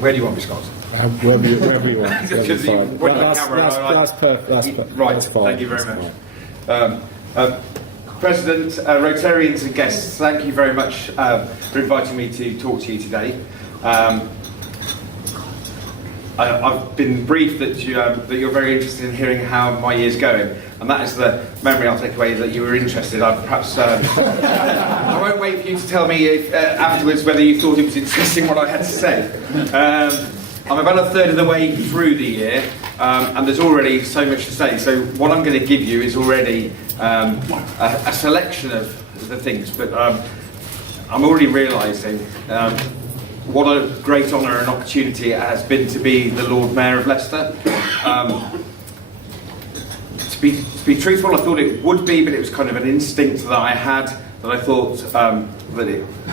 Where do you want me, Scott? Wherever you want. Because you point at the camera. That's perfect. Right, that's fine. thank you very much. President, Rotarians and guests, thank you very much for inviting me to talk to you today. I've been briefed that you're very interested in hearing how my year's going, and that is the memory I'll take away, that you were interested. I won't wait for you to tell me afterwards whether you thought it was interesting what I had to say. I'm about a third of the way through the year, and there's already so much to say. So what I'm going to give you is already a selection of the things, but I'm already realising what a great honour and opportunity it has been to be the Lord Mayor of Leicester. To be truthful, I thought it would be, but it was kind of an instinct that I had, that I thought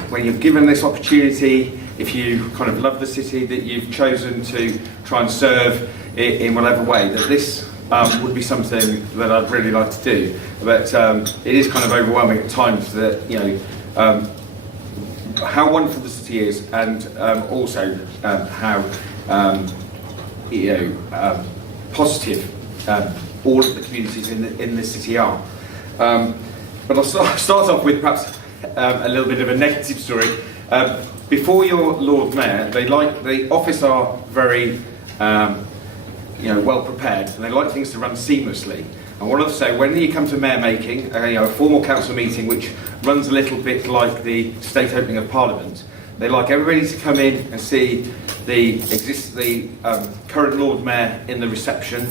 when you're given this opportunity, if you kind of love the city, that you've chosen to try and serve in whatever way, that this would be something that I'd really like to do. But it is kind of overwhelming at times that, you know, how wonderful the city is, and also how positive all of the communities in the city are. But I'll start off with perhaps a little bit of a negative story. Before you're Lord Mayor, the office are very well prepared, and they like things to run seamlessly. And what I'll say, when you come to mayor making, a formal council meeting which runs a little bit like the state opening of Parliament, they like everybody to come in and see the current Lord Mayor in the reception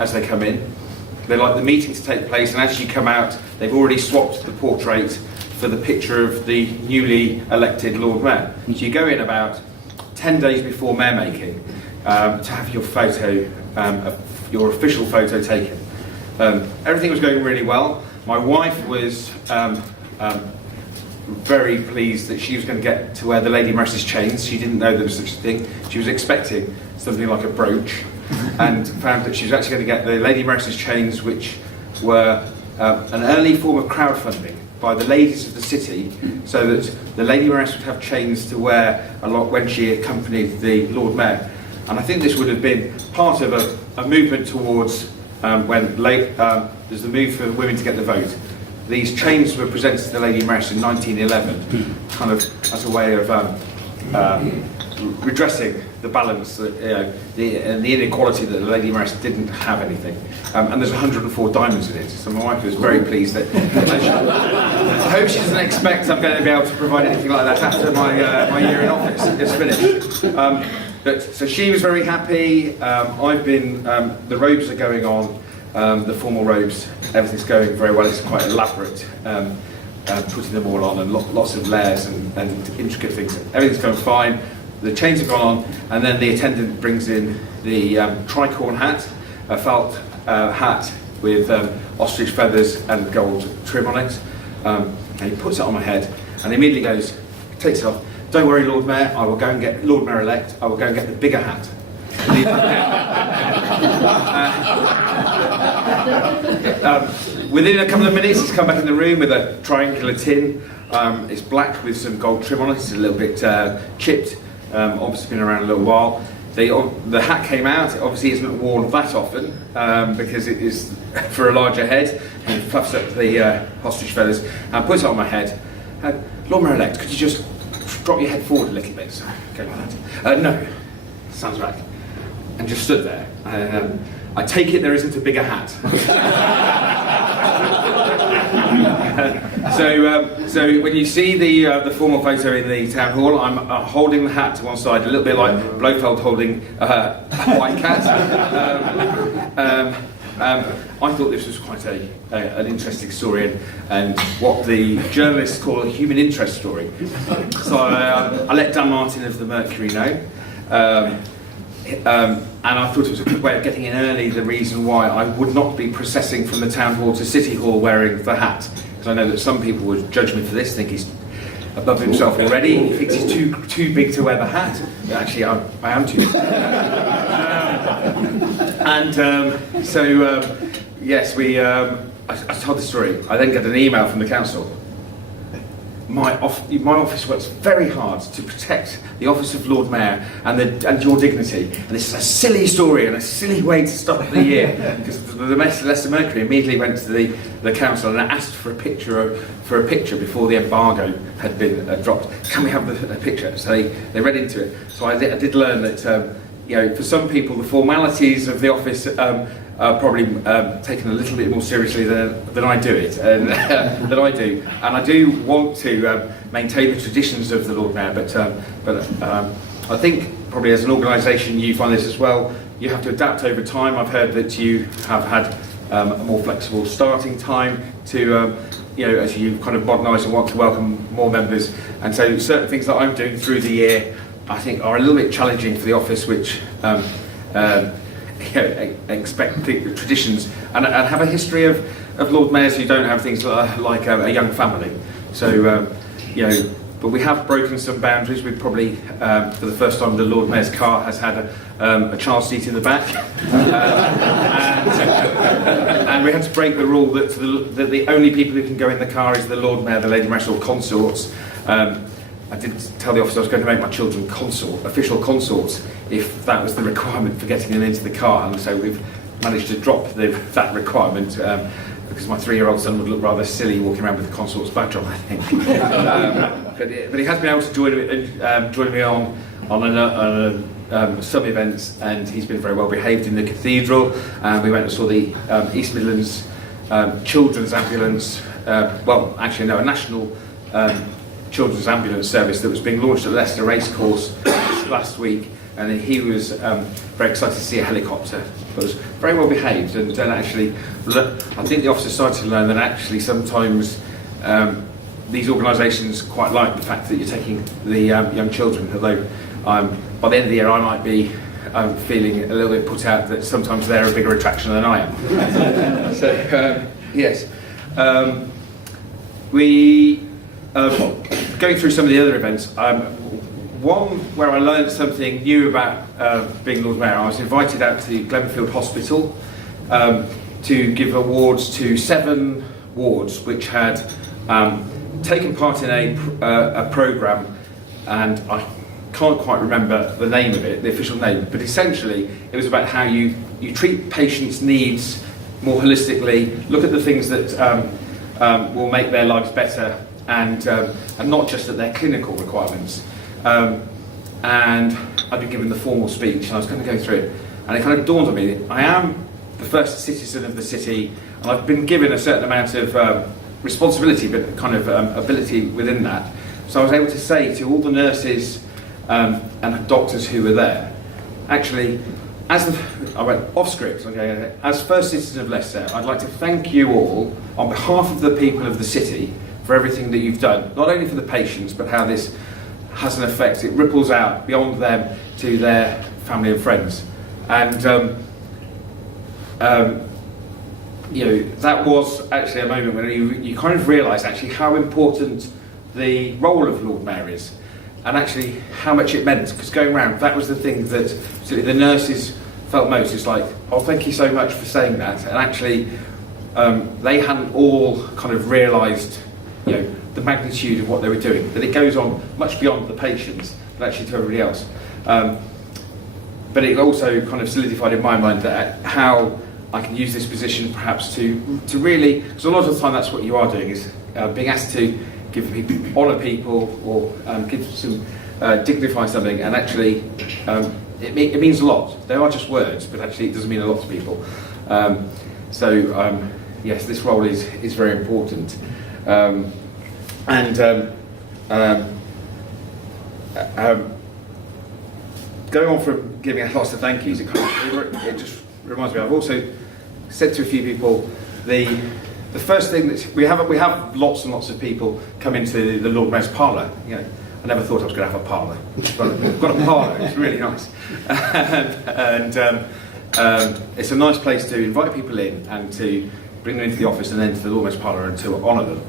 as they come in. They like the meeting to take place, and as you come out, they've already swapped the portrait for the picture of the newly elected Lord Mayor. So you go in about 10 days before mayor making to have your photo, your official photo taken. Everything was going really well. My wife was very pleased that she was going to get to wear the Lady Mayoress's chains. She didn't know there was such a thing. She was expecting something like a brooch, and found that she was actually going to get the Lady Mayoress's chains, which were an early form of crowdfunding by the ladies of the city, so that the Lady Mayoress would have chains to wear a lot when she accompanied the Lord Mayor. And I think this would have been part of a movement towards when there's the move for women to get the vote. These chains were presented to the Lady Mayoress in 1911, kind of as a way of redressing the balance, the inequality that the Lady Mayoress didn't have anything. And there's 104 diamonds in it, so my wife was very pleased that. I hope she doesn't expect I'm going to be able to provide anything like that after my year in office is finished. So she was very happy. I've been, the robes are going on, the formal robes, everything's going very well. It's quite elaborate, putting them all on, and lots of layers and intricate things. Everything's going fine. The chains have gone on, and then the attendant brings in the tricorn hat, a felt hat with ostrich feathers and gold trim on it. And he puts it on my head, and immediately takes it off. Don't worry, Lord Mayor, I will go and get, Lord Mayor-elect, I will go and get the bigger hat. Within a couple of minutes, he's come back in the room with a triangular tin. It's black with some gold trim on it. It's a little bit chipped. Obviously been around a little while. The hat came out. It obviously isn't worn that often because it is for a larger head. He puffs up the ostrich feathers and puts it on my head. Lord Mayor-elect, could you just drop your head forward a little bit? So, go like that. No, sounds right. And just stood there. I take it there isn't a bigger hat. So when you see the formal photo in the town hall, I'm holding the hat to one side, a little bit like Blofeld holding a white cat. I thought this was quite an interesting story, and what the journalists call a human interest story. So I let Dan Martin of the Mercury know. And I thought it was a good way of getting in early the reason why I would not be processing from the town hall to City Hall wearing the hat. Because I know that some people would judge me for this, think he's above himself already, he thinks he's too big to wear the hat. Actually, I am too big. Yes, I told the story. I then got an email from the council. my office works very hard to protect the office of Lord Mayor and your dignity. And this is a silly story and a silly way to start the year, because the Leicester Mercury immediately went to the council and asked for a picture before the embargo had been dropped. Can we have a picture? So they read into it. So I did learn that for some people the formalities of the office are probably taken a little bit more seriously than I do it, and and I do want to maintain the traditions of the Lord Mayor, but I think probably as an organisation you find this as well. You have to adapt over time. I've heard that you have had a more flexible starting time to as you kind of modernise and want to welcome more members, and so certain things that I'm doing through the year I think are a little bit challenging for the office, which expect traditions and have a history of Lord Mayors who don't have things like a young family. So but we have broken some boundaries. We've probably for the first time the Lord Mayor's car has had a child seat in the back, and we had to break the rule that the only people who can go in the car is the Lord Mayor, the Lady Mayoress, or consorts. I did tell the office I was going to make my children official consorts if that was the requirement for getting them into the car, and so we've managed to drop that requirement because my 3-year-old son would look rather silly walking around with a consort's badge on, I think. But he has been able to join me on some events, and he's been very well behaved in the cathedral. We went and saw the East Midlands Children's Ambulance, a national children's ambulance service that was being launched at Leicester Racecourse last week, and he was very excited to see a helicopter. But was very well behaved, and actually, I think the officers started to learn that actually sometimes these organisations quite like the fact that you're taking the young children, although by the end of the year I might be feeling a little bit put out that sometimes they're a bigger attraction than I am. Yes. Going through some of the other events, one where I learned something new about being Lord Mayor, I was invited out to Glenfield Hospital to give awards to 7 wards which had taken part in a programme, and I can't quite remember the name of it, the official name, but essentially it was about how you treat patients' needs more holistically, look at the things that will make their lives better, and not just at their clinical requirements. And I'd been given the formal speech, and I was going to go through it, and it kind of dawned on me that I am the first citizen of the city, and I've been given a certain amount of responsibility, but kind of ability within that. So I was able to say to all the nurses and doctors who were there, actually, I went off script, okay, as first citizen of Leicester, I'd like to thank you all on behalf of the people of the city for everything that you've done, not only for the patients, but how this has an effect. It ripples out beyond them to their family and friends. And that was actually a moment when you kind of realise actually how important the role of Lord Mayor is, and actually how much it meant, because going around, that was the thing that the nurses felt most. It's like, oh, thank you so much for saying that, and actually they hadn't all kind of realised the magnitude of what they were doing, that it goes on much beyond the patients, but actually to everybody else. But it also kind of solidified in my mind that how I can use this position perhaps to really, because a lot of the time that's what you are doing, is being asked to give people, honour people, or give some, dignify something, and actually it means a lot. They are just words, but actually it does mean a lot to people. Yes, this role is very important. Going on from giving lots of thank yous, it just reminds me, I've also said to a few people, the first thing that we have lots and lots of people come into the Lord Mayor's parlour. I never thought I was going to have a parlour, but we've got a parlour. It's really nice, and it's a nice place to invite people in and to bring them into the office and then to the Lord Mayor's parlour and to honour them.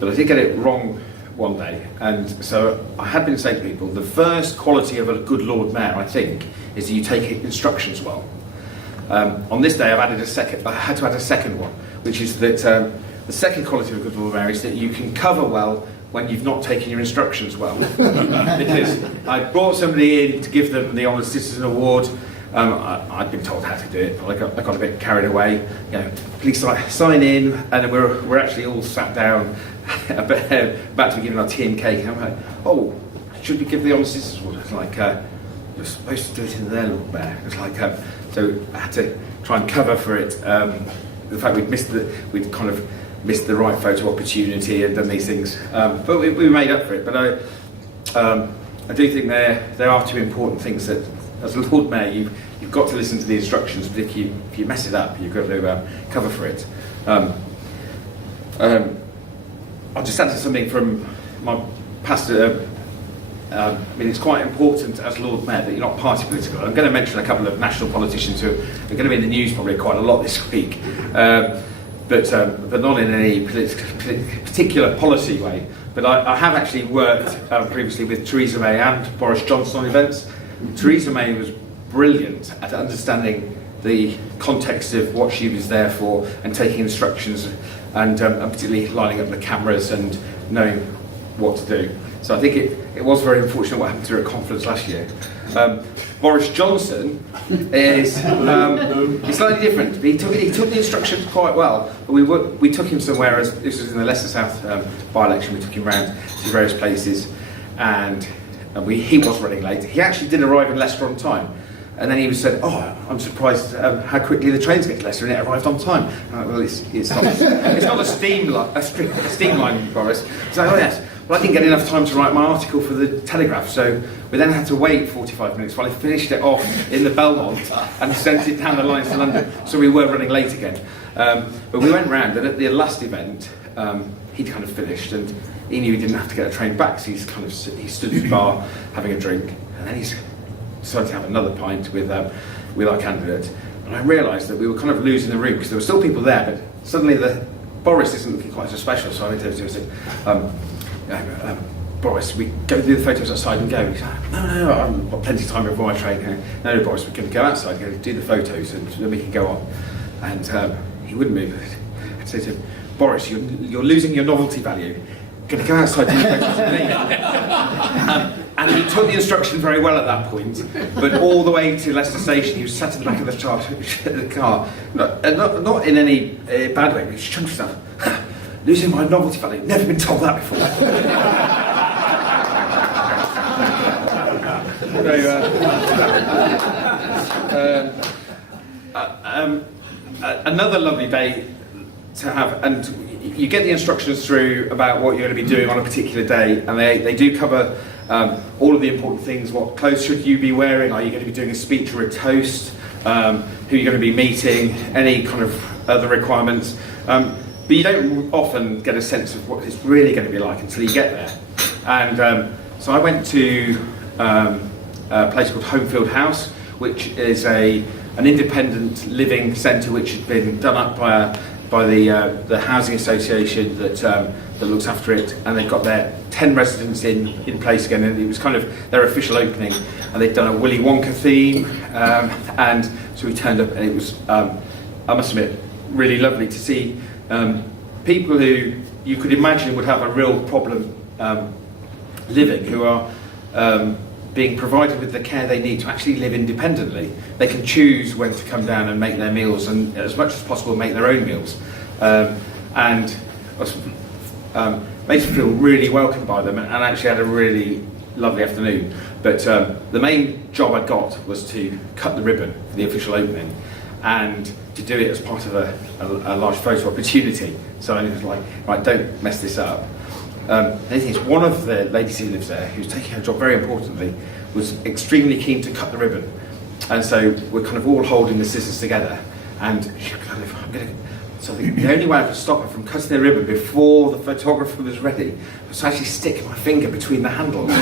But I did get it wrong one day, and so I had been saying to people, the first quality of a good Lord Mayor, I think, is that you take instructions well. On this day, I had to add a second one, which is that The second quality of a good Lord Mayor is that you can cover well when you've not taken your instructions well. Because I brought somebody in to give them the Honoured Citizen Award. I'd been told how to do it, but I got a bit carried away. You know, please sign in, and we're actually all sat down about to be given our tea and cake. And I'm like, oh, should we give the Honoured Citizen Award? It's like, you're supposed to do it in there, Lord Mayor. It's like, so I had to try and cover for it. The fact we'd kind of missed the right photo opportunity and done these things, but we made up for it. But I do think there are two important things that, as a Lord Mayor, you've got to listen to the instructions, but if you mess it up, you've got to cover for it. I'll just add to something from my past. I mean, it's quite important as Lord Mayor that you're not party political. I'm going to mention a couple of national politicians who are going to be in the news probably quite a lot this week, but not in any particular policy way. But I have actually worked previously with Theresa May and Boris Johnson on events. Theresa May was brilliant at understanding the context of what she was there for and taking instructions and particularly lining up the cameras and knowing what to do. So I think it was very unfortunate what happened to her at conference last year. Boris Johnson is slightly different. He took the instructions quite well. But we took him somewhere, as this was in the Leicester South by-election, we took him around to various places, and he was running late. He actually did arrive in Leicester on time. And then he said, oh, I'm surprised how quickly the trains get to Leicester, and it arrived on time. Well, it's not a steam line, Boris. So, oh yes. Well, I didn't get enough time to write my article for the Telegraph, so we then had to wait 45 minutes while I finished it off in the Belmont and sent it down the lines to London, so we were running late again. But we went round, and at the last event, he'd kind of finished, and he knew he didn't have to get a train back, so he stood at the bar having a drink, and then he decided to have another pint with our candidate. And I realised that we were kind of losing the room, because there were still people there, but suddenly Boris isn't looking quite so special, so I went over to him and said, Boris, we go do the photos outside and go. He's like, no, I've got plenty of time before my train. No, Boris, we're going to go outside, go do the photos, and then we can go on. And he wouldn't move. I'd say to him, Boris, you're losing your novelty value. You're going to go outside and do the photos with me. And he took the instruction very well at that point, but all the way to Leicester Station, he was sat in the back of the car, not in any bad way, but he just chunked himself. Losing my novelty value. Never been told that before. Another lovely day to have, and you get the instructions through about what you're going to be doing on a particular day, and they do cover all of the important things. What clothes should you be wearing? Are you going to be doing a speech or a toast? Who you're going to be meeting? Any kind of other requirements? But you don't often get a sense of what it's really going to be like until you get there. And so I went to a place called Homefield House, which is an independent living centre which had been done up by the housing association that looks after it, and they've got their 10 residents in place again, and it was kind of their official opening, and they'd done a Willy Wonka theme, and so we turned up, and it was, I must admit, really lovely to see people who you could imagine would have a real problem living, who are being provided with the care they need to actually live independently. They can choose when to come down and make their meals, and as much as possible make their own meals. And made me feel really welcomed by them, and actually had a really lovely afternoon. But the main job I got was to cut the ribbon for the official opening, and to do it as part of a large photo opportunity. So I was like, right, don't mess this up. The thing is, one of the ladies who lives there, who's taking her job very importantly, was extremely keen to cut the ribbon. And so we're kind of all holding the scissors together, and she kind of, so the only way I could stop her from cutting the ribbon before the photographer was ready was to actually stick my finger between the handles.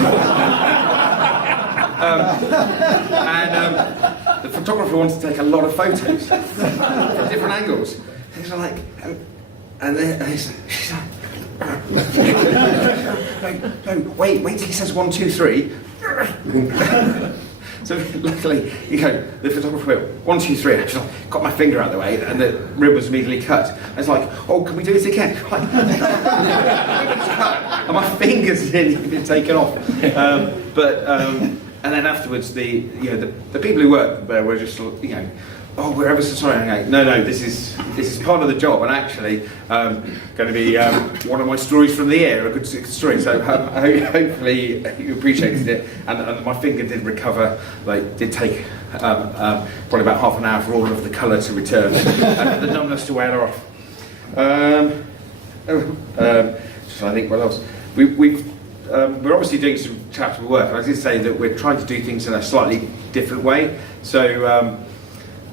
The photographer wanted to take a lot of photos from different angles. And he's like, she's like, no, wait till he says 1, 2, 3. So luckily, the photographer went, 1, 2, 3, I just got my finger out of the way, and the rib was immediately cut. I was like, oh, can we do it again? Like, it's cut, and my finger's nearly been taken off. And then afterwards, the people who worked there were just, oh, we're ever so sorry. I'm like, no, this is part of the job, and actually going to be one of my stories from the year, a good story. So hopefully you appreciated it, and my finger did recover. Like, did take probably about half an hour for all of the colour to return and the numbness to wear off. So I think what else we're obviously doing some charitable work, and I did say that we're trying to do things in a slightly different way. So.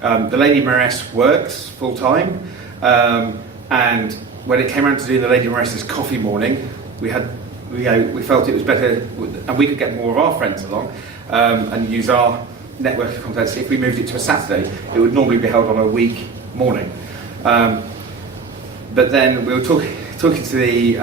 The Lady Mayoress works full time, and when it came around to doing the Lady Mayoress's coffee morning, we felt it was better, and we could get more of our friends along and use our network of contacts. If we moved it to a Saturday, it would normally be held on a week morning. But then we were talking to the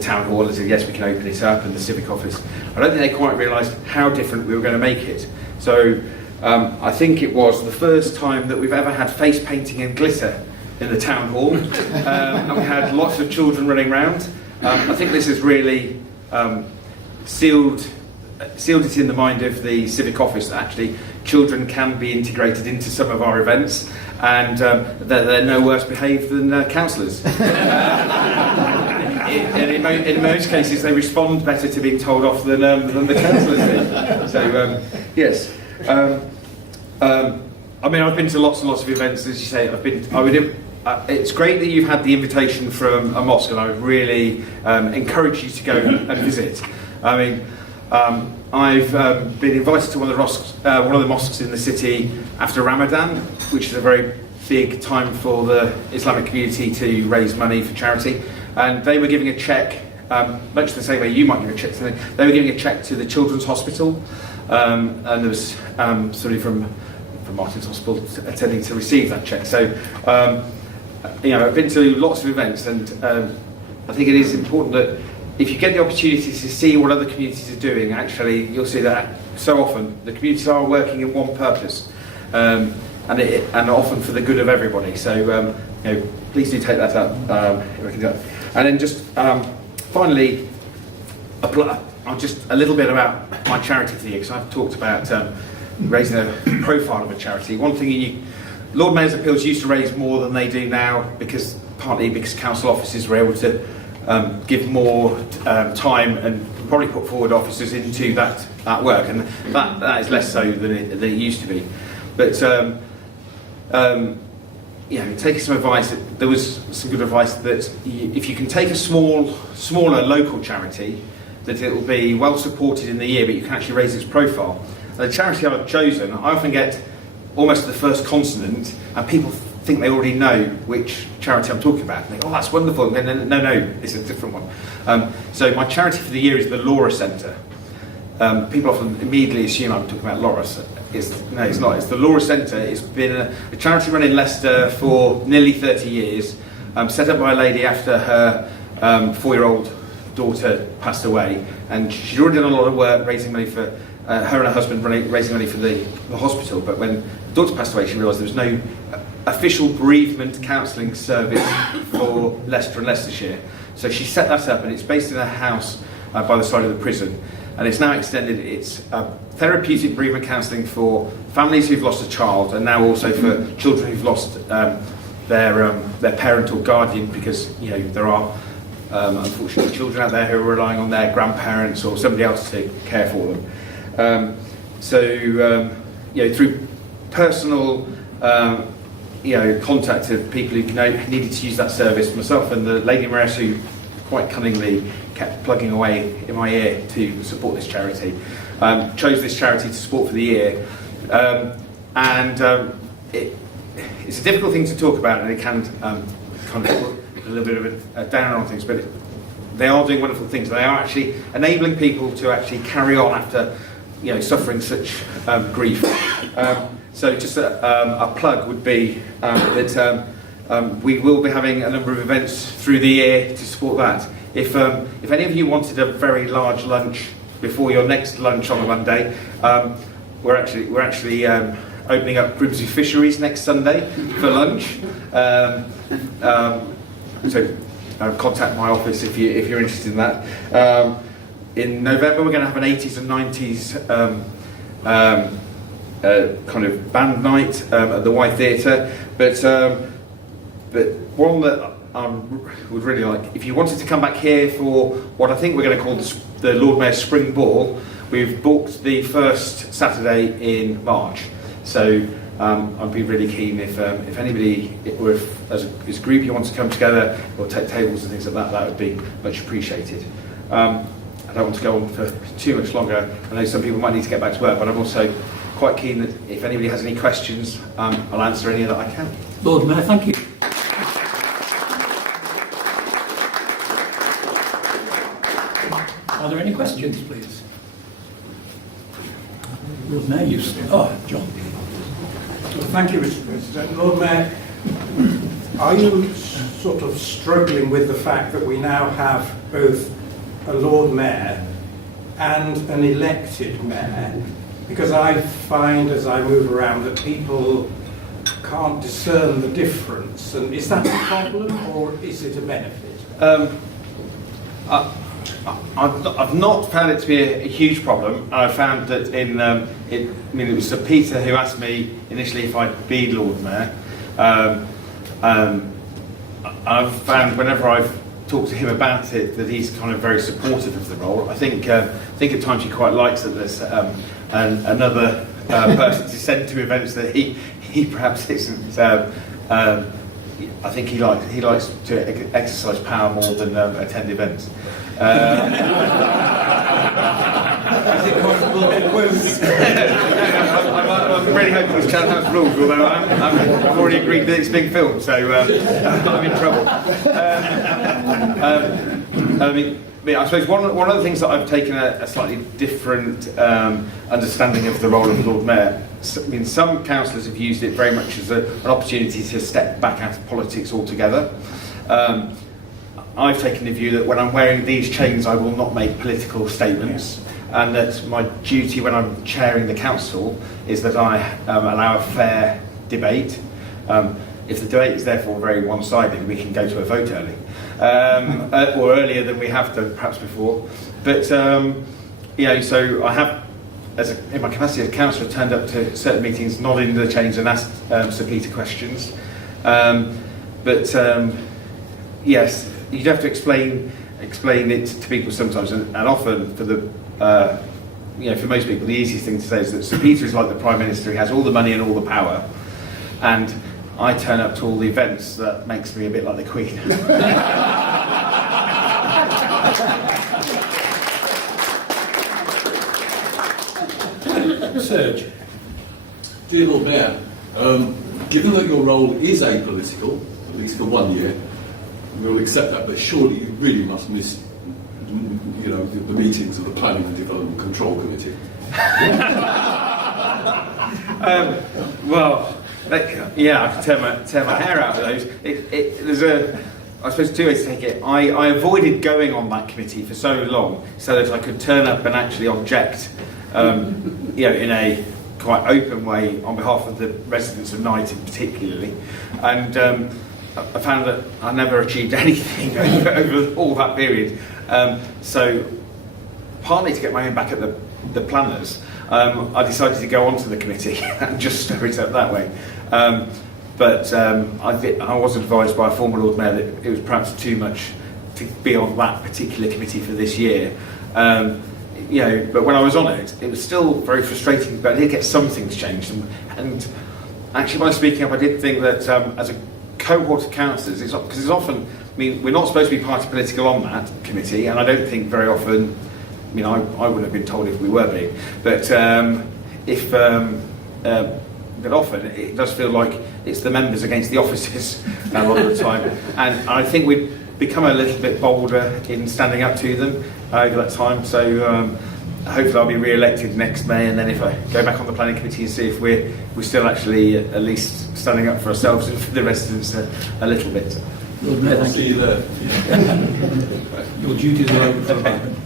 town hall and said, yes, we can open it up, and the civic office. I don't think they quite realised how different we were going to make it. So. I think it was the first time that we've ever had face painting and glitter in the town hall, and we had lots of children running around. I think this has really sealed it in the mind of the civic office that actually children can be integrated into some of our events, and they're no worse behaved than councillors. In most cases, they respond better to being told off than the councillors do. So yes. I mean, I've been to lots and lots of events, as you say. It's great that you've had the invitation from a mosque, and I would really encourage you to go and visit. I mean, I've been invited to one of the mosques in the city after Ramadan, which is a very big time for the Islamic community to raise money for charity, and they were giving a cheque, much the same way you might give a cheque to them. They were giving a cheque to the Children's Hospital. And there was somebody from Martin's Hospital attending to receive that cheque. So, I've been to lots of events, and I think it is important that if you get the opportunity to see what other communities are doing, actually, you'll see that so often the communities are working in one purpose, and often for the good of everybody. So, please do take that up if I can do that. And then just finally, just a little bit about my charity for the year, because I've talked about raising a profile of a charity. One thing, Lord Mayor's Appeals used to raise more than they do now, partly because council offices were able to give more time and probably put forward officers into that work, and that is less so than it used to be. But taking some advice, there was some good advice that if you can take a smaller local charity, that it will be well supported in the year, but you can actually raise its profile. And the charity I've chosen, I often get almost the first consonant, and people think they already know which charity I'm talking about. And they go, oh, that's wonderful. And no, it's a different one. So my charity for the year is the Laura Centre. People often immediately assume I'm talking about Laura. No, it's not. It's the Laura Centre. It's been a charity run in Leicester for nearly 30 years, set up by a lady after her 4-year-old daughter passed away, and she'd already done a lot of work raising money for her and her husband raising money for the hospital. But when the daughter passed away, she realised there was no official bereavement counselling service for Leicester and Leicestershire. So she set that up, and it's based in a house by the side of the prison, and it's now extended. It's therapeutic bereavement counselling for families who've lost a child, and now also for children who've lost their parent or guardian, because there are unfortunately children out there who are relying on their grandparents or somebody else to care for them. Through personal contact of people who needed to use that service, myself and the Lady Mayoress, who quite cunningly kept plugging away in my ear to support this charity, chose this charity to support for the year. It's a difficult thing to talk about, and it can kind of put a little bit of a downer on things, but they are doing wonderful things. They are actually enabling people to actually carry on after suffering such grief. So just a plug would be that we will be having a number of events through the year to support that. If any of you wanted a very large lunch before your next lunch on a Monday, we're actually opening up Grimsby Fisheries next Sunday for lunch. So contact my office if you're interested in that. In November, we're going to have an 80s and 90s kind of band night at the Y Theatre. But one that I would really like, if you wanted to come back here for what I think we're going to call the Lord Mayor's Spring Ball, we've booked the first Saturday in March. So I'd be really keen if anybody, or if as a group you want to come together or take tables and things like that, that would be much appreciated. I don't want to go on for too much longer. I know some people might need to get back to work, but I'm also quite keen that if anybody has any questions, I'll answer any that I can. Lord Mayor, thank you. Are there any questions, please? Lord Mayor, you stay. Oh, John. Well, thank you, Mr. President. Lord Mayor, are you sort of struggling with the fact that we now have both a Lord Mayor and an elected mayor? Because I find as I move around that people can't discern the difference. And is that a problem or is it a benefit? I've not found it to be a huge problem. I found that it was Sir Peter who asked me initially if I'd be Lord Mayor. I've found whenever I've talked to him about it that he's kind of very supportive of the role. I think at times he quite likes that there's another person to send to events that he perhaps isn't. I think he likes to exercise power more than attend events. I'm really hoping this channel has rules, although I've already agreed that it's being filmed, so I'm in trouble. I suppose one of the things that I've taken a slightly different understanding of the role of Lord Mayor. Some councillors have used it very much as an opportunity to step back out of politics altogether. I've taken the view that when I'm wearing these chains I will not make political statements, and that my duty when I'm chairing the council is that I allow a fair debate. If the debate is therefore very one-sided, we can go to a vote early, or earlier than we have done perhaps before. But so I have, in my capacity as a councillor, turned up to certain meetings, nodding the chains and asked Sir Peter questions. Yes, you'd have to explain it to people sometimes, and often for the for most people the easiest thing to say is that Sir Peter is like the Prime Minister. He has all the money and all the power, and I turn up to all the events. That makes me a bit like the Queen. Serge. Dear Lord Mayor, given that your role is apolitical, at least for 1 year, we'll accept that, but surely you really must miss the meetings of the Planning and Development Control Committee. I can tear my hair out of those. There's I suppose two ways to take it. I avoided going on that committee for so long so that I could turn up and actually object, in a quite open way on behalf of the residents of Knighton particularly, and I found that I never achieved anything over all that period. So partly to get my own back at the planners, I decided to go onto the committee and just stir it up that way. But I was advised by a former Lord Mayor that it was perhaps too much to be on that particular committee for this year. But when I was on it, it was still very frustrating, but I did get some things changed. And actually, by speaking up, I did think that as a cohort of councillors, because it's often, we're not supposed to be party political on that committee, and I don't think very often, I wouldn't have been told if we were being, but but often it does feel like it's the members against the officers a lot of the time, and I think we've become a little bit bolder in standing up to them over that time. So hopefully I'll be re-elected next May, and then if I go back on the planning committee and see if we're still actually at least standing up for ourselves and for the residents a little bit. Lord Mayor, I'll see you there. Your duties are over for the moment.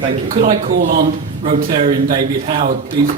Thank you. Could I call on Rotarian David Howard, please?